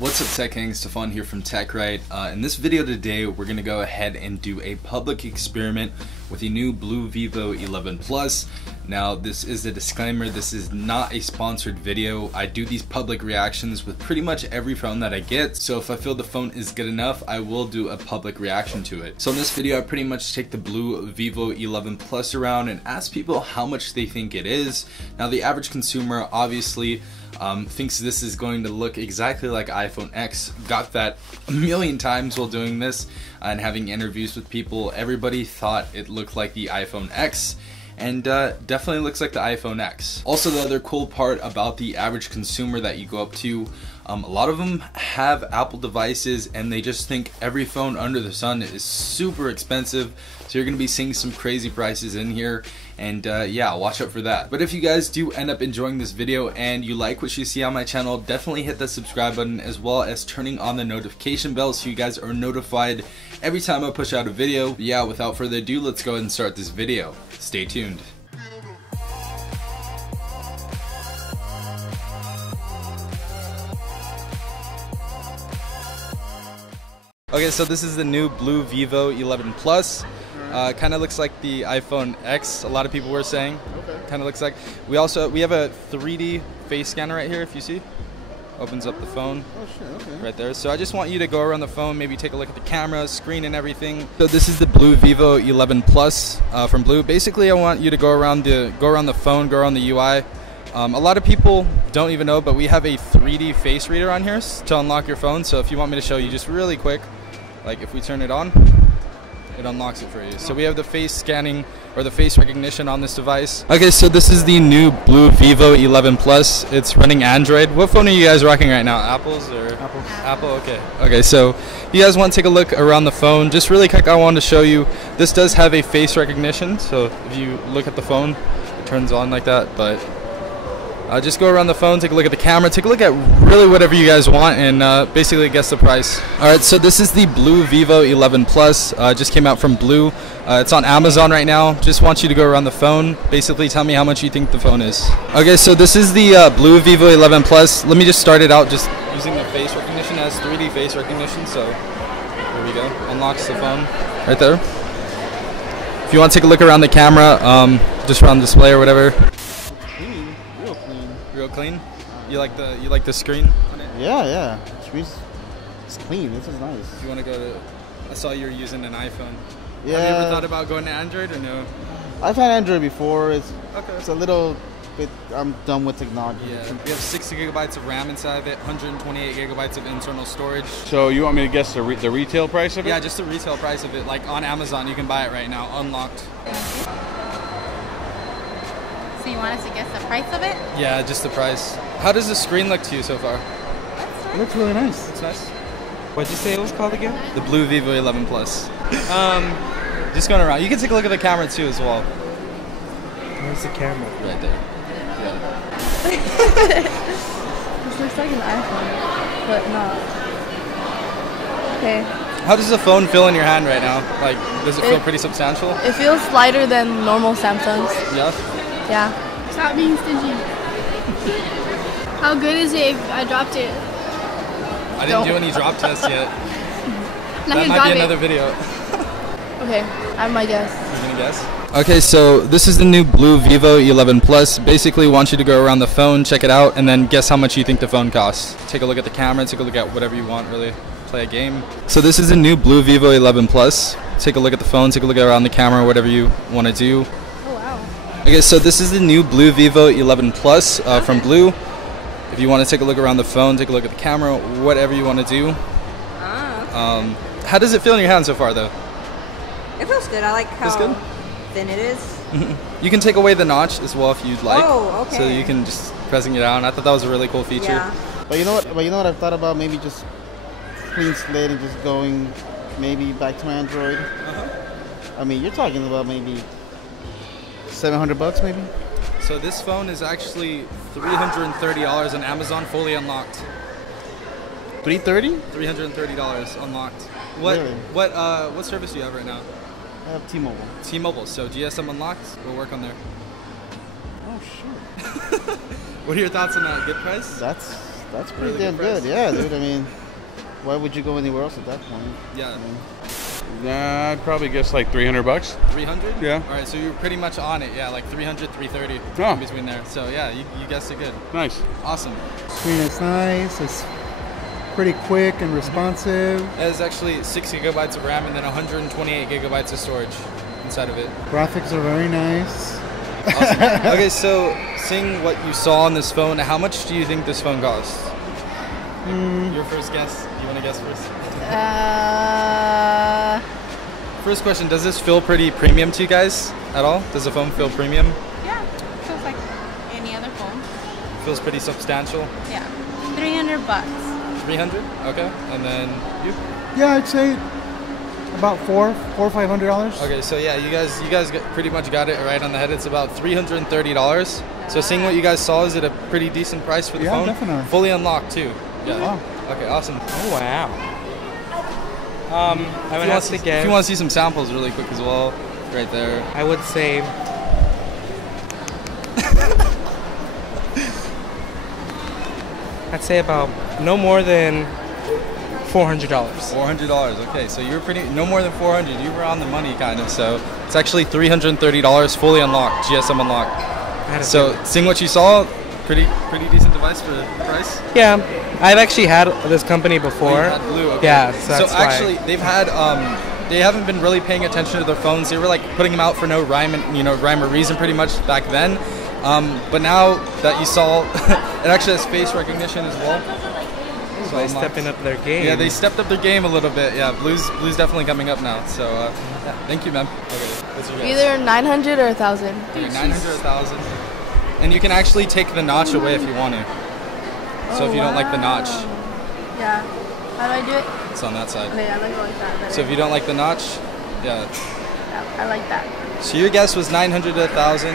What's up, Tech Gang? Stefan here from TechRight. In this video today, we're going to go ahead and do a public experiment with the new Blue Vivo 11 Plus. Now, this is a disclaimer, this is not a sponsored video. I do these public reactions with pretty much every phone that I get, so if I feel the phone is good enough, I will do a public reaction to it. So in this video, I pretty much take the Blue Vivo 11 Plus around and ask people how much they think it is. Now, the average consumer obviously thinks this is going to look exactly like iPhone X. Got that a million times while doing this and having interviews with people. Everybody thought it looked like the iPhone X, and definitely looks like the iPhone X. Also, the other cool part about the average consumer that you go up to, a lot of them have Apple devices and they just think every phone under the sun is super expensive. So you're gonna be seeing some crazy prices in here, and yeah, watch out for that. But if you guys do end up enjoying this video and you like what you see on my channel, definitely hit that subscribe button as well as turning on the notification bell so you guys are notified every time I push out a video. But yeah, without further ado, let's go ahead and start this video. Stay tuned. Okay, so this is the new Blue Vivo 11 Plus. Kind of looks like the iPhone X, a lot of people were saying. Okay. Kind of looks like. We have a 3D face scanner right here, if you see. Opens up the phone. Oh shit, okay. Right there. So I just want you to go around the phone, maybe take a look at the camera, screen and everything. So this is the Blue Vivo 11 Plus from Blue. Basically, I want you to go around the phone, go around the UI. A lot of people don't even know, but we have a 3D face reader on here to unlock your phone. So if you want me to show you just really quick, like if we turn it on, it unlocks it for you. So we have the face scanning or the face recognition on this device. Okay, so this is the new Blue Vivo 11 Plus. It's running Android. What phone are you guys rocking right now? Apples or? Apples. Apple, okay. Okay, so you guys want to take a look around the phone. Just really quick, I wanted to show you, this does have a face recognition. So if you look at the phone, it turns on like that, but just go around the phone, take a look at the camera, take a look at really whatever you guys want, and basically guess the price. Alright, so this is the Blue Vivo 11 Plus. Just came out from Blue. It's on Amazon right now. Just want you to go around the phone. Basically tell me how much you think the phone is. Okay, so this is the Blue Vivo 11 Plus. Let me just start it out just using the face recognition. It has 3D face recognition, so there we go. Unlocks the phone right there. If you want to take a look around the camera, just around the display or whatever. Real clean? You like the screen on it? Yeah. It's clean. This is nice. You want to go to? I saw you were using an iPhone. Yeah. Have you ever thought about going to Android or no? I've had Android before. It's okay. It's a little bit. I'm done with technology. Yeah. We have 60 gigabytes of RAM inside of it, 128 gigabytes of internal storage. So you want me to guess the retail price of it? Yeah, just the retail price of it. Like on Amazon, you can buy it right now, unlocked. So you want us to guess the price of it? Yeah, just the price. How does the screen look to you so far? It looks really nice. It's nice. What'd you say it was called again? The Blue Vivo 11 Plus. Just going around. You can take a look at the camera too as well. Where's the camera? Right there. Yeah. This looks like an iPhone, but not. Okay. How does the phone feel in your hand right now? Like, does it feel pretty substantial? It feels lighter than normal Samsungs. Yeah? Yeah. Stop being stingy. How good is it if I dropped it? I didn't do any drop tests yet. Now That you might drop be it. another video. Okay, I have my guess. You gonna guess? Okay, so this is the new Blue Vivo 11 Plus. Basically, want you to go around the phone, check it out, and then guess how much you think the phone costs. Take a look at the camera, take a look at whatever you want, really. Play a game. So this is the new Blue Vivo 11 Plus. Take a look at the phone, take a look around the camera, whatever you want to do. Oh wow. Okay, so this is the new Blue Vivo 11 Plus from Blue. If you want to take a look around the phone, take a look at the camera, whatever you want to do. How does it feel in your hand so far, though? It feels good. I like how thin it is. You can take away the notch as well if you'd like. Oh, okay. So you can just pressing it down. I thought that was a really cool feature. Yeah. But you know what? I've thought about maybe just clean slate and just going maybe back to Android. I mean, you're talking about maybe $700 maybe. So this phone is actually $330 on Amazon, fully unlocked. $330? $330 unlocked. Really? What service do you have right now? I have T-Mobile. T-Mobile. So GSM unlocked. We'll work on there. Oh shit. What are your thoughts on that? Good price? That's That's pretty Really damn good good. Yeah, dude. I mean, why would you go anywhere else at that point? Yeah. I mean, I'd probably guess like $300. 300? Yeah. All right, so you're pretty much on it. Yeah, like 300, 330 Oh. in between there. So yeah, you guessed it good. Nice. Awesome. Screen is nice. It's pretty quick and responsive. It has actually 6 gigabytes of RAM and then 128 gigabytes of storage inside of it. Graphics are very nice. Awesome. Okay, so seeing what you saw on this phone, how much do you think this phone costs? Your first guess. You want to guess first? First question, does this feel pretty premium to you guys at all? Does the phone feel premium? Yeah, feels like any other phone. Feels pretty substantial. Yeah, $300. 300? Okay. And then you? Yeah, I'd say about $400 or $500. Okay, so yeah, you guys pretty much got it right on the head. It's about $330. So seeing what you guys saw, is it a pretty decent price for the Yeah, phone? definitely. Fully unlocked too. Yeah. Wow. Okay, awesome. Oh, wow. I would have to If guess. you want to see some samples really quick as well, right there. I would say. I'd say about no more than $400. $400. Okay, so you're no more than 400. You were on the money kind of. So it's actually $330 fully unlocked, GSM unlocked. So seeing what you saw, pretty decent device for the price. Yeah, I've actually had this company before. Oh, you had Blue, okay. Yeah, so that's actually why. they've had they haven't been really paying attention to their phones. They were like putting them out for no rhyme or reason pretty much back then. But now that you saw, it actually has face recognition as well. So they're stepping up their game. Yeah, they stepped up their game a little bit. Yeah, Blue's definitely coming up now. So yeah, thank you, man. Okay, what's your guess? Either 900 or 1,000. Okay, 900 or 1,000. And you can actually take the notch away if you want to. So if you don't like the notch, Yeah. How do I do it? it's on that side. Okay, I like it like that. Better. So if you don't like the notch, yeah. Yeah, I like that. So your guess was 900 to 1,000 I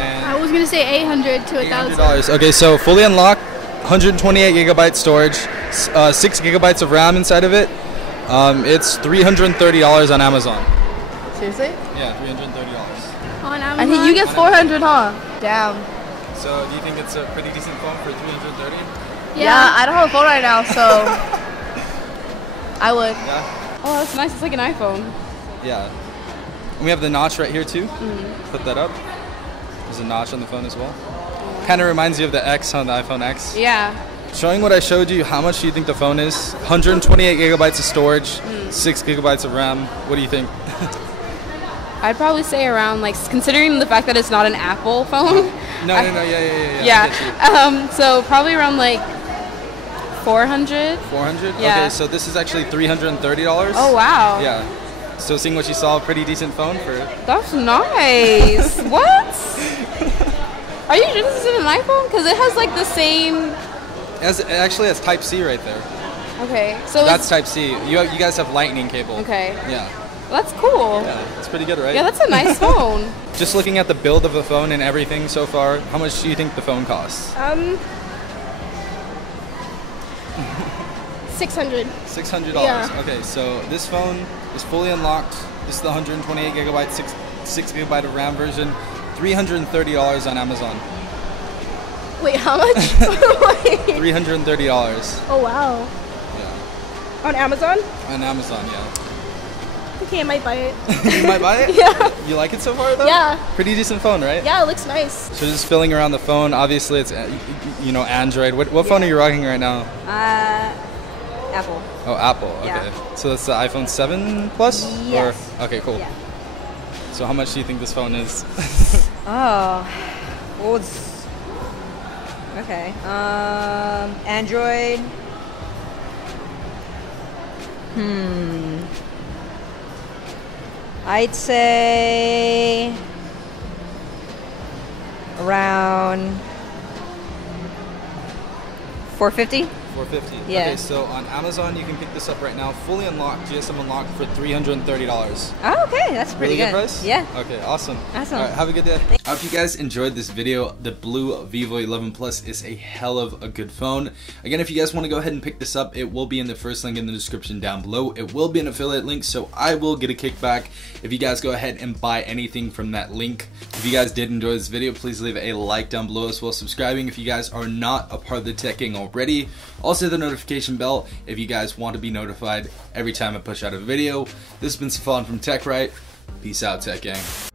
and was gonna say 800 to 1,000. $800. Okay, so fully unlocked, 128 gigabyte storage, 6 gigabytes of RAM inside of it. It's $330 on Amazon. Seriously? Yeah, $330. On Amazon. I think you get 400, huh? Damn. So do you think it's a pretty decent phone for 330? Yeah, I don't have a phone right now, so I would. Yeah. Oh, that's nice. It's like an iPhone. Yeah. And we have the notch right here too. Put that up. There's a notch on the phone as well. Kind of reminds you of the X on the iPhone X. Yeah. Showing what I showed you, how much do you think the phone is? 128 gigabytes of storage, 6 gigabytes of RAM. What do you think? I'd probably say around, like, considering the fact that it's not an Apple phone. No, yeah. I Yeah. get you. So probably around, like, 400. 400? Yeah. Okay, so this is actually $330. Oh, wow. Yeah. So seeing what you saw, a pretty decent phone for. That's nice. What? Are you sure this is an iPhone? Because it has, like, the same... It actually has Type C right there. Okay. So That's Type C. You guys have Lightning cable. Okay. Yeah. That's cool. Yeah, it's pretty good, right? Yeah, that's a nice phone. Just looking at the build of the phone and everything so far, how much do you think the phone costs? $600. $600. Yeah. Okay, so this phone is fully unlocked. This is the 128 gigabyte, 6 gigabyte of RAM version. $330 on Amazon. Wait, how much? Wait. $330. Oh wow. Yeah. On Amazon? On Amazon, yeah. Okay, I might buy it. You might buy it? Yeah. You like it so far, though? Yeah. Pretty decent phone, right? Yeah, it looks nice. So just filling around the phone. Obviously, it's Android. What phone are you rocking right now? Apple. Oh, Apple. Okay. Yeah. So that's the iPhone 7 Plus? Yes. Or, okay, cool. Yeah. So how much do you think this phone is? Oh, well, it's okay. Android. I'd say around $450. $450. Yeah. Okay, so on Amazon you can pick this up right now, fully unlocked, GSM unlocked for $330. Oh, okay, that's pretty Really good. price? Yeah. Okay, awesome. Awesome. All right, have a good day. I hope you guys enjoyed this video. The Blue Vivo 11 Plus is a hell of a good phone. Again, if you guys want to go ahead and pick this up, it will be in the first link in the description down below. It will be an affiliate link, so I will get a kickback if you guys go ahead and buy anything from that link. If you guys did enjoy this video, please leave a like down below, as well as subscribing if you guys are not a part of the Tech Gang already. Also the notification bell if you guys want to be notified every time I push out a video. This has been Stefan from TechRight. Peace out, Tech Gang.